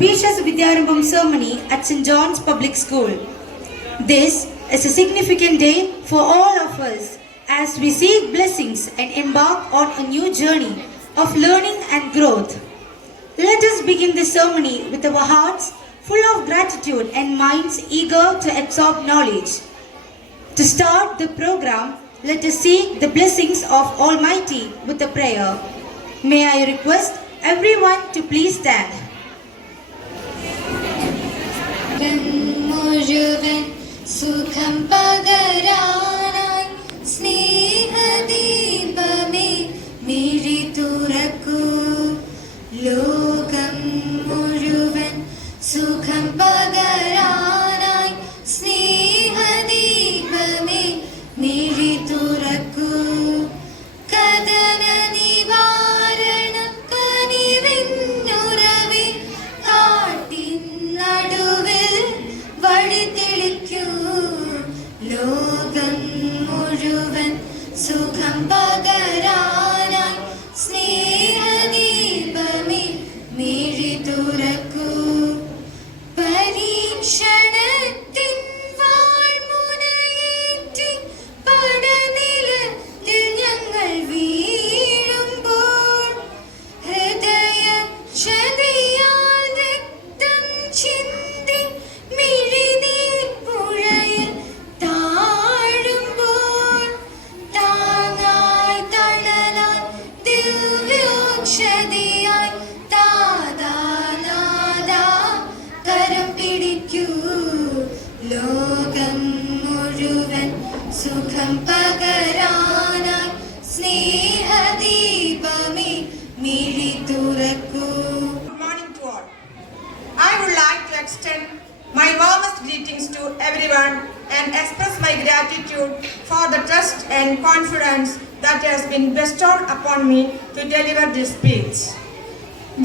auspicious Vidyarambham ceremony at St. John's Public School. This is a significant day for all of us as we seek blessings and embark on a new journey of learning and growth. Let us begin the ceremony with our hearts full of gratitude and minds eager to absorb knowledge. To start the program, let us seek the blessings of Almighty with a prayer. May I request everyone to please stand. മുഴുവൻ സുഖം പകരാനായി സ്നേഹദീപമേ മിഴി തുറക്കൂ. ലോകം മുഴുവൻ സുഖം പകരാനായി സ്നേഹദീപമേ മിഴി തുറക്കൂ. കഥന നിവാരണ കനിവിന്നുറവേ കാട്ടിൻ നടുവിൽ വഴി തെളിക്കൂ. ലോകം മുഴുവൻ സുഖം പകരാനായി സ്നേഹദീപമേ മിഴി തുറക്കൂ. പരീക്ഷണത്തിൻ വാൾമുനയേറ്റി പടനിലത്തിൽ ഞങ്ങൾ വീഴുമ്പോൾ ഹൃദയക്ഷതയാൽ രക്തം ചിന്തി മിഴിനീർ പുഴയിൽ താഴുമ്പോൾ താങ്ങായി തണലായി ദിവ്യോക്ഷതയായി താതാനാദാ കരം പിടിക്കൂ. ലോകം മുഴുവൻ സുഖം പകരാനായി സ്നേഹദീപമേ മിഴി തുറക്കൂ. Good morning to all. I would like to extend my warmest greetings to everyone and express my gratitude for the trust and confidence that has been bestowed upon me to deliver this speech.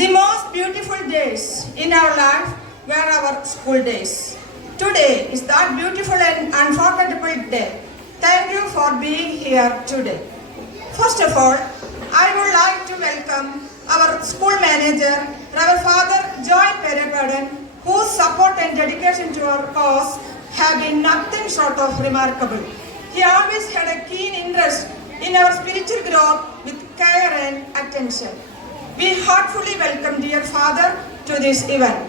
The most beautiful days in our life were our school days. Today is that beautiful and unforgettable day. Thank you for being here today. First of all, I would like to welcome our school manager, Reverend Father Joy Perepadan, whose support and dedication to our cause have been nothing short of remarkable. He always had a keen interest in our spiritual growth with care and attention. We heartfully welcome dear Father to this event.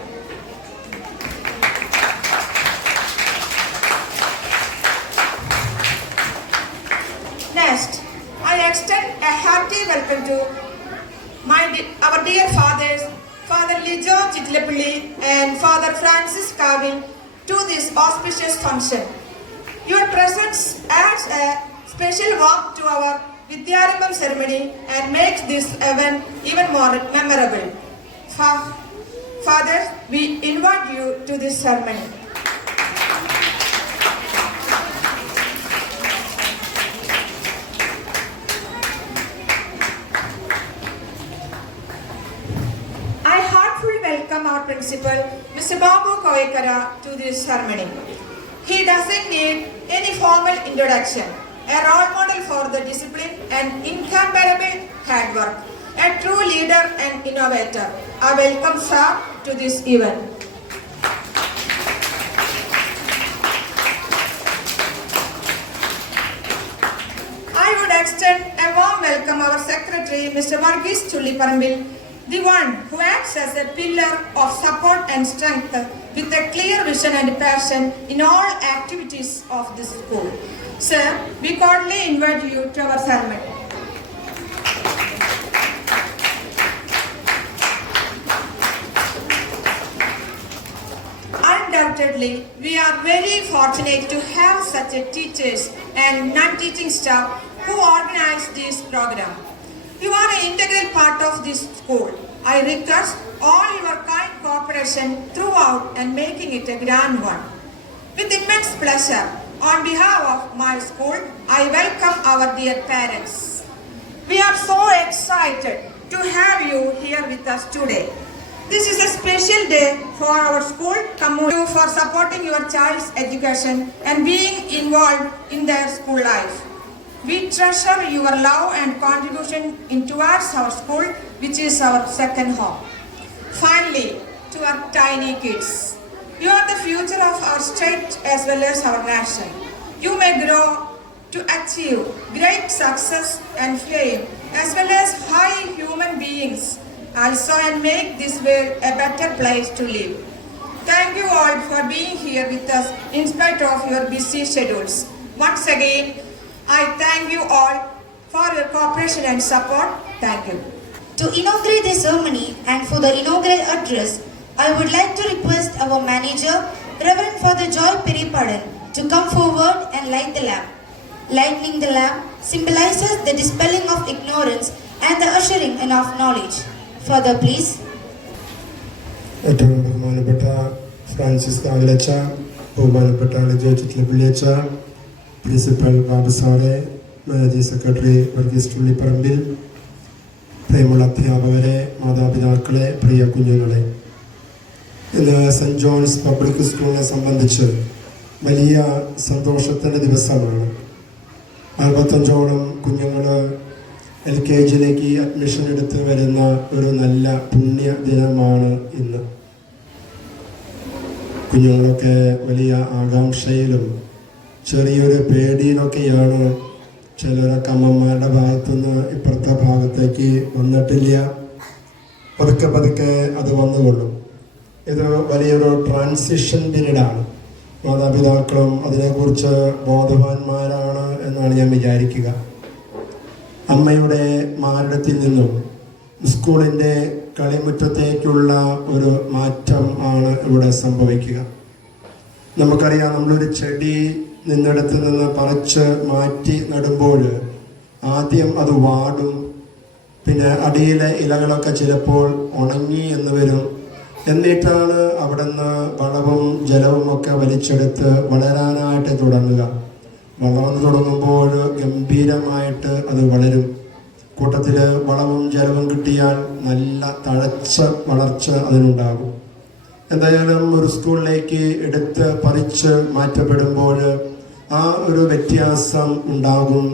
Next, I extend a hearty welcome to our dear fathers, Father Lijo Chitlepulli and Father Francis Kavil, to this auspicious function. Your presence adds a special warmth to our Vidyarambham ceremony and makes this event even more memorable. Father, we invite you to this ceremony. I heartfully welcome our principal, Mr. Babu Koikara, to this ceremony. He doesn't need any formal introduction, a role model for the discipline and incomparable hard work, a true leader and innovator. I welcome sir to this event. I would extend a warm welcome our secretary, Mr. Varghese Chulliparambil, the one who acts as a pillar of support and strength with a clear vision and passion in all activities of this school. Sir, we cordially invite you to our ceremony. Undoubtedly, we are very fortunate to have such a teachers and non-teaching staff who organize this program. You are an integral part of this school. I request all your kind cooperation throughout and making it a grand one. With immense pleasure, on behalf of my school, I welcome our dear parents. We are so excited to have you here with us today. This is a special day for our school. Thank you for supporting your child's education and being involved in their school life. We treasure your love and contribution towards our school, which is our second home. Finally, to our tiny kids. You are the future of our state as well as our nation. You may grow to achieve great success and fame as well as high human beings also, and make this world a better place to live. Thank you all for being here with us in spite of your busy schedules. Once again, I thank you all for your cooperation and support. Thank you. To inaugurate the ceremony and for the inaugural address, I would like to request our manager, Reverend Father Joy Peripadan, to come forward and light the lamp. Lighting the lamp symbolizes the dispelling of ignorance and the ushering in of knowledge. Father, please. ഏറ്റവും ബഹുമാനപ്പെട്ട ഫ്രാൻസിസ് കാവിലച്ച, ബഹുമാനപ്പെട്ട ലിജോച്ചിറ്റിലപ്പള്ളിയച്ച, പ്രിൻസിപ്പൽ ബാബു സാറെ, managing secretary Varghese ചുള്ളിപ്പറമ്പിൽ, പ്രിയമുള്ള അധ്യാപകരെ, മാതാപിതാക്കളെ, പ്രിയ കുഞ്ഞുങ്ങളെ, ഇന്ന് സെൻറ് ജോൺസ് പബ്ലിക് സ്കൂളിനെ സംബന്ധിച്ച് വലിയ സന്തോഷത്തിൻ്റെ ദിവസമാണ്. 45ഓളം കുഞ്ഞുങ്ങൾ LKGയിലേക്ക് അഡ്മിഷൻ എടുത്ത് വരുന്ന ഒരു നല്ല പുണ്യ ദിനമാണ് ഇന്ന്. കുഞ്ഞുങ്ങളൊക്കെ വലിയ ആകാംക്ഷയിലും ചെറിയൊരു പേടിയിലൊക്കെയാണ്. ചിലരൊക്കെ അമ്മമാരുടെ ഭാഗത്തുനിന്ന് ഇപ്പുറത്തെ ഭാഗത്തേക്ക് വന്നിട്ടില്ല. പതുക്കെ പതുക്കെ അത് വന്നുകൊള്ളും. ഇത് വലിയൊരു ട്രാൻസിഷൻ പീരീഡാണ്. മാതാപിതാക്കളും അതിനെക്കുറിച്ച് ബോധവാന്മാരാണ് എന്നാണ് ഞാൻ വിചാരിക്കുക. അമ്മയുടെ മാറിടത്തിൽ നിന്നും സ്കൂളിൻ്റെ കളിമുറ്റത്തേക്കുള്ള ഒരു മാറ്റം ആണ് ഇവിടെ സംഭവിക്കുക. നമുക്കറിയാം, നമ്മളൊരു ചെടി നിന്നിടത്ത് നിന്ന് പറിച്ച് മാറ്റി നടുമ്പോൾ ആദ്യം അത് വാടും, പിന്നെ അടിയിലെ ഇലകളൊക്കെ ചിലപ്പോൾ ഉണങ്ങി എന്ന് വരും. എന്നിട്ടാണ് അവിടെ നിന്ന് വളവും ജലവും ഒക്കെ വലിച്ചെടുത്ത് വളരാനായിട്ട് തുടങ്ങുക. വളർന്നു തുടങ്ങുമ്പോൾ ഗംഭീരമായിട്ട് അത് വളരും. കൂട്ടത്തിൽ വളവും ജലവും കിട്ടിയാൽ നല്ല തഴച്ച വളർച്ച അതിനുണ്ടാകും. എന്തായാലും ഒരു സ്കൂളിലേക്ക് എടുത്ത് പറിച്ച് മാറ്റപ്പെടുമ്പോൾ ആ ഒരു വ്യത്യാസം ഉണ്ടാകും.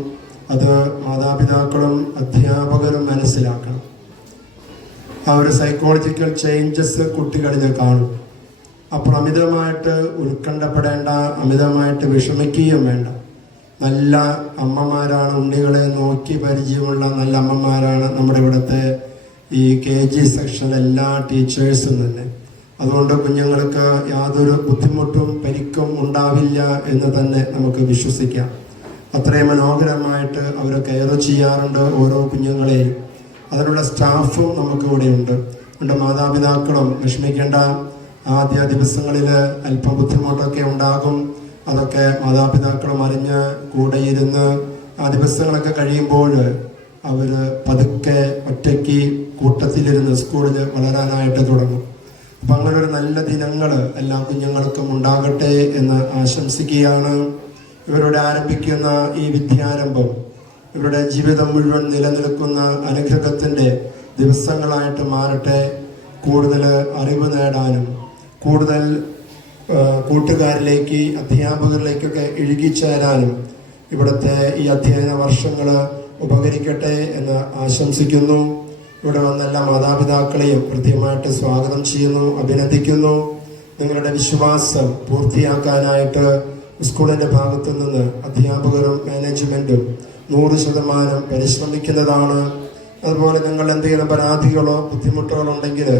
അത് മാതാപിതാക്കളും അധ്യാപകരും മനസ്സിലാക്കണം. ആ ഒരു സൈക്കോളജിക്കൽ ചേഞ്ചസ് കുട്ടികളിൽ കാണും. അപ്പോൾ അമിതമായിട്ട് ഉത്കണ്ഠപ്പെടേണ്ട, അമിതമായിട്ട് വിഷമിക്കുകയും വേണ്ട. നല്ല അമ്മമാരാണ്, ഉണ്ണികളെ നോക്കി പരിചയമുള്ള നല്ല അമ്മമാരാണ് നമ്മുടെ ഇവിടുത്തെ ഈ KG സെക്ഷനിലെ എല്ലാ ടീച്ചേഴ്സും തന്നെ. അതുകൊണ്ട് കുഞ്ഞുങ്ങൾക്ക് യാതൊരു ബുദ്ധിമുട്ടും പരിക്കും ഉണ്ടാവില്ല എന്ന് തന്നെ നമുക്ക് വിശ്വസിക്കാം. അത്രയും മനോഹരമായിട്ട് അവർ കെയർ ചെയ്യാറുണ്ട് ഓരോ കുഞ്ഞുങ്ങളെയും. അതിനുള്ള സ്റ്റാഫും നമുക്ക് ഇവിടെയുണ്ട്. അതുകൊണ്ട് മാതാപിതാക്കളും വിഷമിക്കേണ്ട. ആദ്യ ദിവസങ്ങളിൽ അല്പം ബുദ്ധിമുട്ടൊക്കെ ഉണ്ടാകും. അതൊക്കെ മാതാപിതാക്കളും അറിഞ്ഞ് കൂടെയിരുന്ന് ആ ദിവസങ്ങളൊക്കെ കഴിയുമ്പോൾ അവർ പതുക്കെ ഒറ്റയ്ക്ക് കൂട്ടത്തിലിരുന്ന് സ്കൂളിൽ വളരാനായിട്ട് തുടങ്ങും. അപ്പം അങ്ങനെ ഒരു നല്ല ദിനങ്ങൾ എല്ലാ കുഞ്ഞുങ്ങൾക്കും ഉണ്ടാകട്ടെ എന്ന് ആശംസിക്കുകയാണ്. ഇവരുടെ ആരംഭിക്കുന്ന ഈ വിദ്യാരംഭം ഇവരുടെ ജീവിതം മുഴുവൻ നിലനിൽക്കുന്ന അനുഗ്രഹത്തിൻ്റെ ദിവസങ്ങളായിട്ട് മാറട്ടെ. കൂടുതൽ അറിവ് നേടാനും കൂടുതൽ കൂട്ടുകാരിലേക്ക്, അധ്യാപകരിലേക്കൊക്കെ ഇഴുകിച്ചേരാനും ഇവിടുത്തെ ഈ അധ്യയന വർഷങ്ങൾ ഉപകരിക്കട്ടെ എന്ന് ആശംസിക്കുന്നു. ഇവിടെ വന്ന എല്ലാ മാതാപിതാക്കളെയും കൃത്യമായിട്ട് സ്വാഗതം ചെയ്യുന്നു, അഭിനന്ദിക്കുന്നു. നിങ്ങളുടെ വിശ്വാസം പൂർത്തിയാക്കാനായിട്ട് സ്കൂളിൻ്റെ ഭാഗത്തു നിന്ന് അധ്യാപകരും മാനേജ്മെൻറ്റും 100% പരിശ്രമിക്കുന്നതാണ്. അതുപോലെ നിങ്ങൾ എന്തെങ്കിലും പരാതികളോ ബുദ്ധിമുട്ടുകളോ ഉണ്ടെങ്കിൽ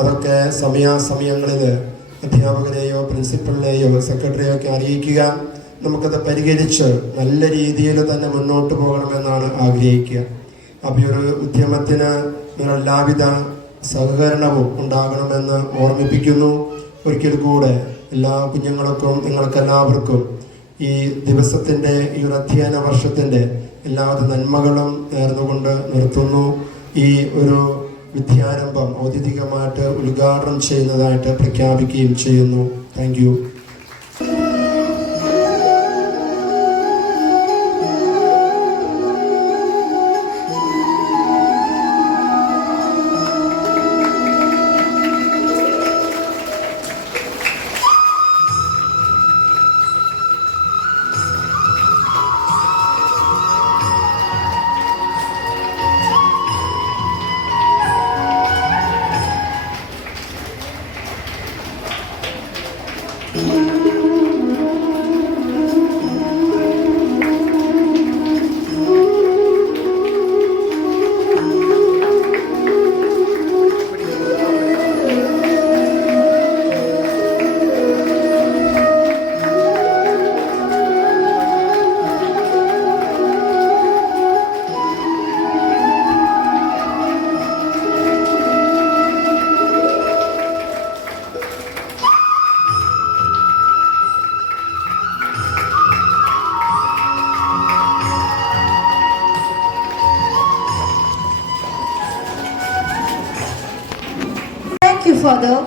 അതൊക്കെ സമയാസമയങ്ങളിൽ അധ്യാപകരെയോ പ്രിൻസിപ്പലിനെയോ സെക്രട്ടറിയോ ഒക്കെ അറിയിക്കുക. നമുക്കത് പരിഹരിച്ച് നല്ല രീതിയിൽ തന്നെ മുന്നോട്ട് പോകണമെന്നാണ് ആഗ്രഹിക്കുക. അപ്പോൾ ഈ ഒരു ഉദ്യമത്തിന് നിങ്ങൾ എല്ലാവിധ സഹകരണവും ഉണ്ടാകണമെന്ന് ഓർമ്മിപ്പിക്കുന്നു. ഒരിക്കൽ കൂടെ എല്ലാ കുഞ്ഞുങ്ങൾക്കും നിങ്ങൾക്കെല്ലാവർക്കും ഈ ദിവസത്തിൻ്റെ, ഈ ഒരു അധ്യയന വർഷത്തിൻ്റെ എല്ലാവിധ നന്മകളും നേർന്നുകൊണ്ട് നിർത്തുന്നു. ഈ ഒരു വിദ്യാരംഭം ഔദ്യോഗികമായിട്ട് ഉദ്ഘാടനം ചെയ്യുന്നതായിട്ട് പ്രഖ്യാപിക്കുകയും ചെയ്യുന്നു. Thank you.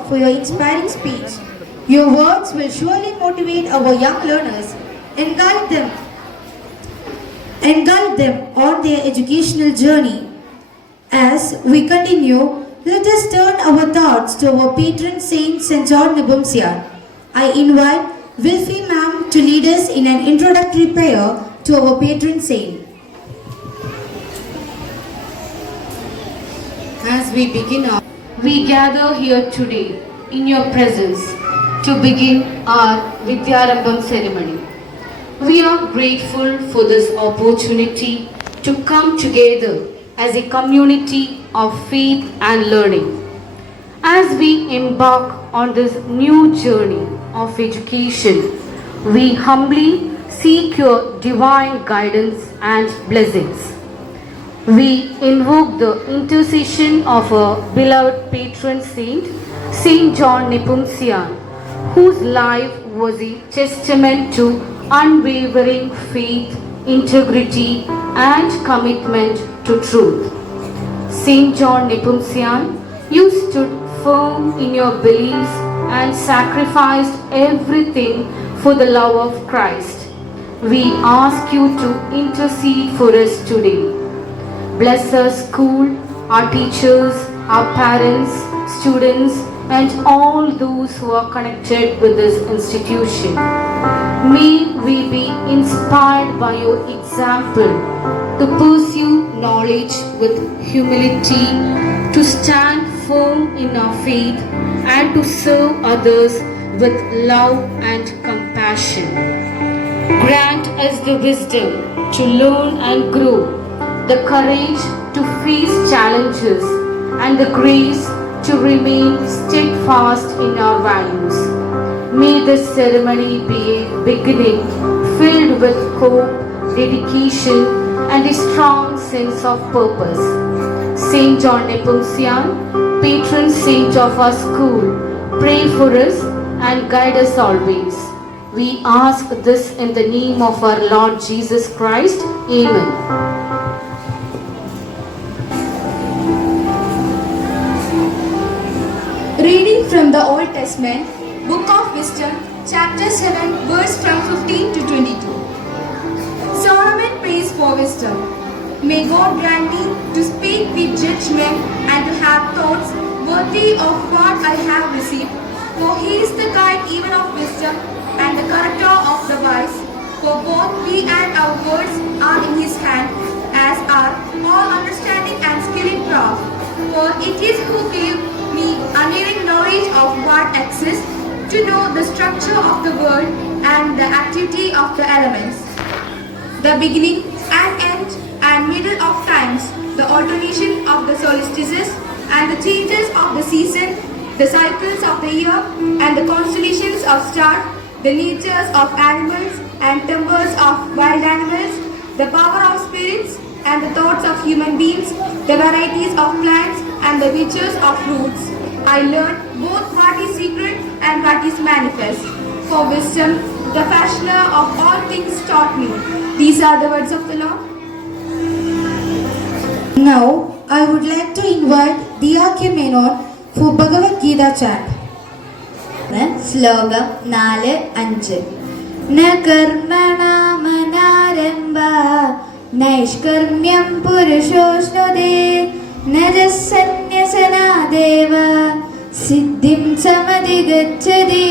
for your inspiring speech. Your words will surely motivate our young learners and guide them on their educational journey. As we continue, let us turn our thoughts to our patron saint St. John Nepomucene. I invite Wilfie ma'am to lead us in an introductory prayer to our patron saint. As we begin we gather here today in your presence to begin our Vidyarambham ceremony. We are grateful for this opportunity to come together as a community of faith and learning. As we embark on this new journey of education, we humbly seek your divine guidance and blessings. We invoke the intercession of our beloved patron saint, St. John Nepomucene, whose life was a testament to unwavering faith, integrity, and commitment to truth. St. John Nepomucene, you stood firm in your beliefs and sacrificed everything for the love of Christ. We ask you to intercede for us today. Bless our school, our teachers, our parents, students, and all those who are connected with this institution. May we be inspired by your example to pursue knowledge with humility, to stand firm in our faith, and to serve others with love and compassion. Grant us the wisdom to learn and grow, the courage to face challenges, and the grace to remain steadfast in our values. May this ceremony be a beginning filled with hope, dedication, and a strong sense of purpose. St. John Nepomucene, patron saint of our school, pray for us and guide us always. We ask this in the name of our Lord Jesus Christ. Amen. Reading from the Old Testament, Book of Wisdom, chapter 7, verse from 15 to 22. Solomon prays for wisdom. May God grant me to speak with judgment and to have thoughts worthy of what I have received. For he is the guide even of wisdom and the corrector of the wise. For both we and our words are in his hand, as are all understanding and skill in craft. For it is who gave me unerring knowledge of what exists, to know the structure of the world and the activity of the elements, the beginning and end and middle of times, the alternation of the solstices and the changes of the season, the cycles of the year and the constellations of stars, the natures of animals and tempers of wild animals, the power of spirits and the thoughts of human beings, the varieties of plants and the features of fruits. I learned both what is secret and what is manifest. For wisdom, the fashioner of all things taught me. These are the words of the Lord. Now, I would like to invite Diya K. Menon for Bhagavad Gita chant. ശ്ലോകം 4-5 ന കർമ്മണാമനാരംഭ നൈഷ്കർമ്മ്യം പുരുഷോഷ്ണുതേ ന സന്ന്യസനാദേവ സിദ്ധിം സമധിഗച്ഛതി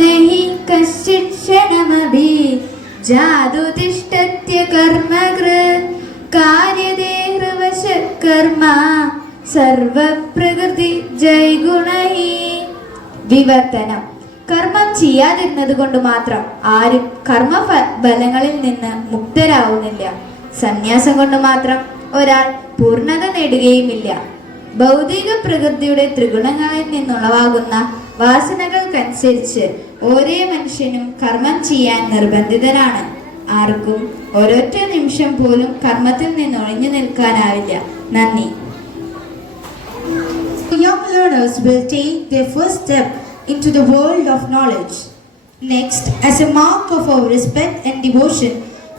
നഹി കശ്ചിത് ക്ഷണമഭി ജാതു തിഷ്ഠത്യ കർമ്മകൃത് കാര്യതേ ഹൃവശ കർമ്മ സർവപ്രകൃതി ജൈഗുണഹി. വിവർത്തനം: കർമ്മം ചെയ്യാതിരുന്നത് കൊണ്ട് മാത്രം ആരും കർമ്മ ഫലങ്ങളിൽ നിന്ന് മുക്തരാവുന്നില്ല. സന്യാസം കൊണ്ട് മാത്രം ഒരാൾ പൂർണ്ണത നേടുകയുമില്ല. ഭൗതിക പ്രകൃതിയുടെ ത്രിഗുണങ്ങളിൽ നിന്നുളവാകുന്ന വാസനകൾക്കനുസരിച്ച് ഓരോ മനുഷ്യനും കർമ്മം ചെയ്യാൻ നിർബന്ധിതനാണ്. ആർക്കും ഒരൊറ്റ നിമിഷം പോലും കർമ്മത്തിൽ നിന്ന് ഒഴിഞ്ഞു നിൽക്കാനാവില്ല. നന്ദി. Young learners will take their first step into the world of knowledge. Next, as a mark of our respect and devotion,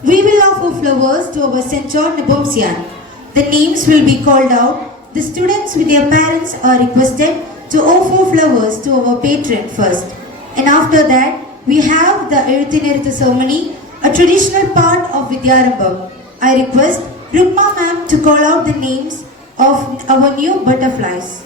we will offer flowers to our St. John Nepomucene. The names will be called out. The students with their parents are requested to offer flowers to our patron first. And after that, we have the Eruthinerithu ceremony, a traditional part of Vidyarambam. I request Rukma ma'am to call out the names of our new butterflies.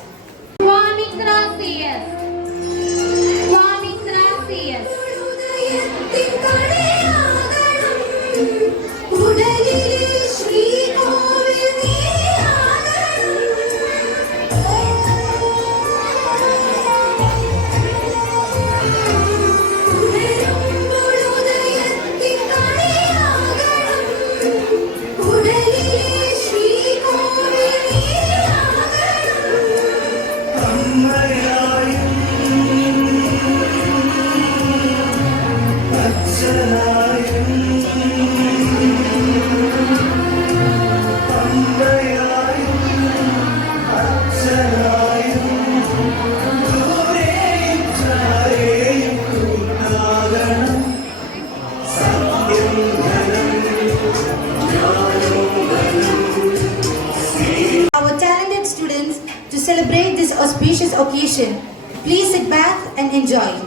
Our talented students to celebrate this auspicious occasion. Please sit back and enjoy.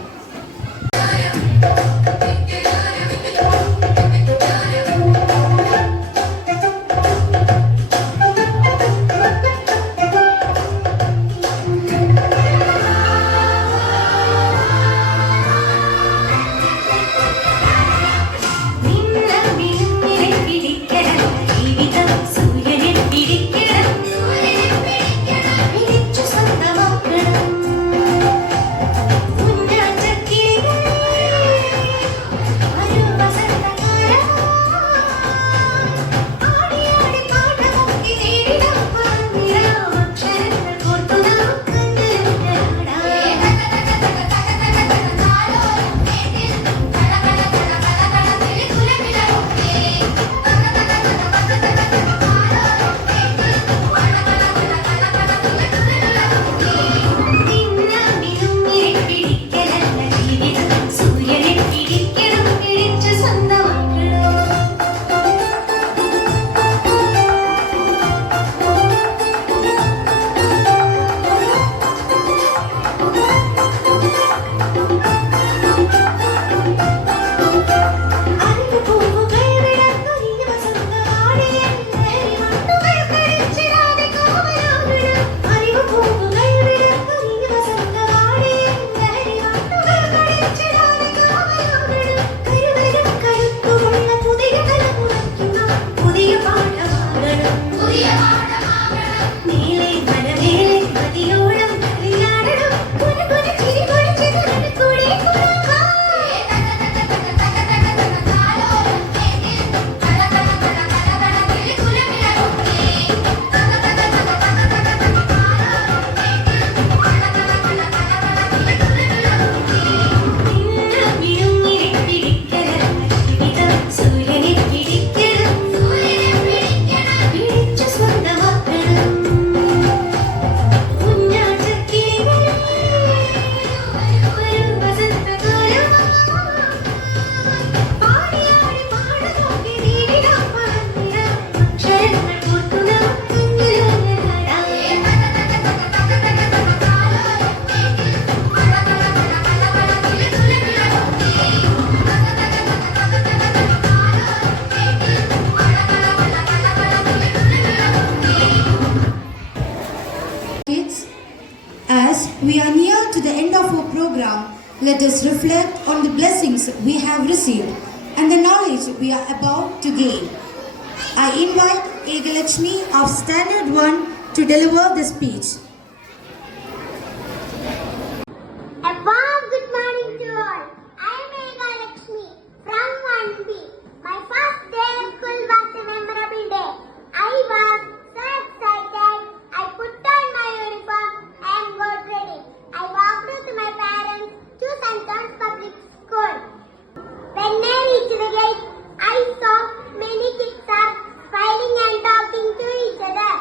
We are near to the end of our program. Let us reflect on the blessings we have received and the knowledge we are about to gain. I invite Egalakshmi of Standard 1 to deliver the speech. A warm good morning to all. I am Egalakshmi from 1B. My first day of school was a memorable day. I was so excited. I put on my uniform and got ready. I walked to my parents to St. John's Public School. When I reached the gate, I saw many kids are smiling and talking to each other.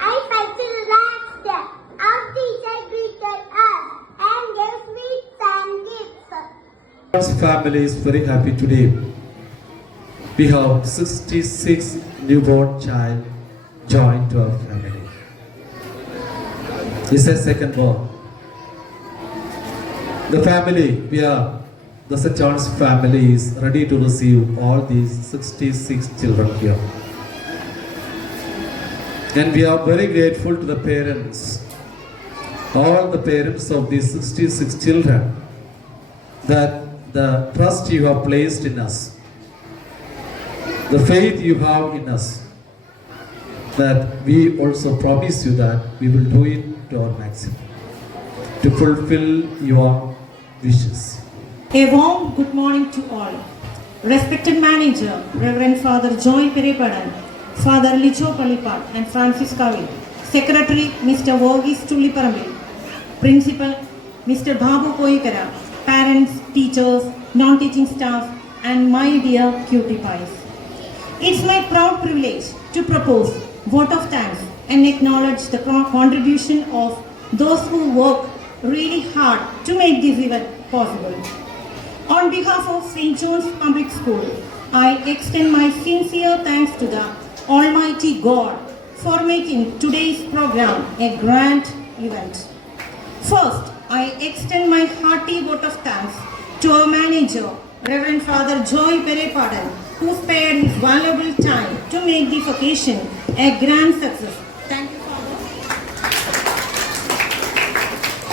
I felt relaxed. Our teacher greeted us and gave sweets and gifts. Our family is very happy today. We have 66 newborn child joined to our family. This is second born. The family, the St. John's family is ready to receive all these 66 children here. And we are very grateful to the parents, all the parents of these 66 children, that the trust you have placed in us, the faith you have in us, that we also promise you that we will do it to our maximum, to fulfill your wishes. A warm good morning to all. Respected Manager, Reverend Father Joy Peripadan, Father Licho Palipat and Francis Kavi, Secretary Mr. Vorgis Tulliparambil, Principal Mr. Babu Koikara, parents, teachers, non-teaching staff, and my dear cutie pies. It's my proud privilege to propose vote of thanks and acknowledge the contribution of those who work really hard to make this event possible. On behalf of St. John's Public School, I extend my sincere thanks to the Almighty God for making today's program a grand event. First, I extend my hearty vote of thanks to our manager, Reverend Father Joy Peripadan, who spared his valuable time to make this occasion a grand success. Thank you, Father.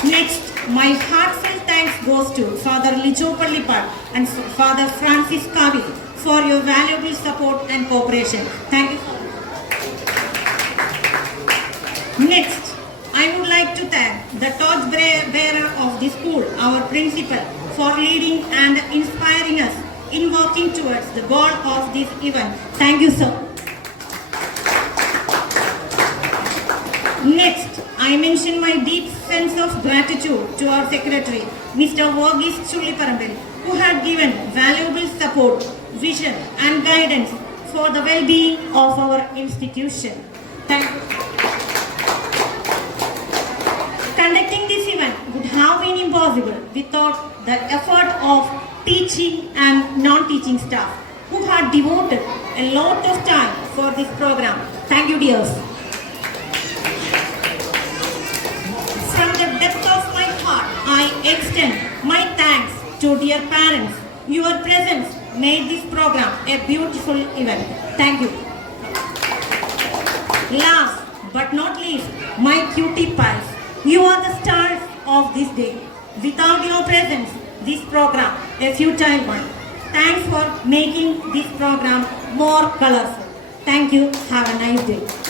Next, my heartfelt thanks goes to Father Licho Pallipat and Father Francis Kavi for your valuable support and cooperation. Thank you, Father. Next, I would like to thank the torch bearer of the school, our principal, for leading and inspiring us in working towards the goal of this event. Thank you, sir. Next, I mention my deep sense of gratitude to our secretary, Mr. Vorgis Tulliparambil, who had given valuable support, vision and guidance for the well-being of our institution. Thank you. Conducting this event would have been impossible without the effort of teaching and non-teaching staff who had devoted a lot of time for this program. Thank you, dears. From the depth of my heart, I extend my thanks to dear parents. Your presence made this program a beautiful event. Thank you. Last but not least, my cutie pies. You are the stars of this day. Without your presence, this program a futile one. Thanks for making this program more colorful. Thank you. Have a nice day.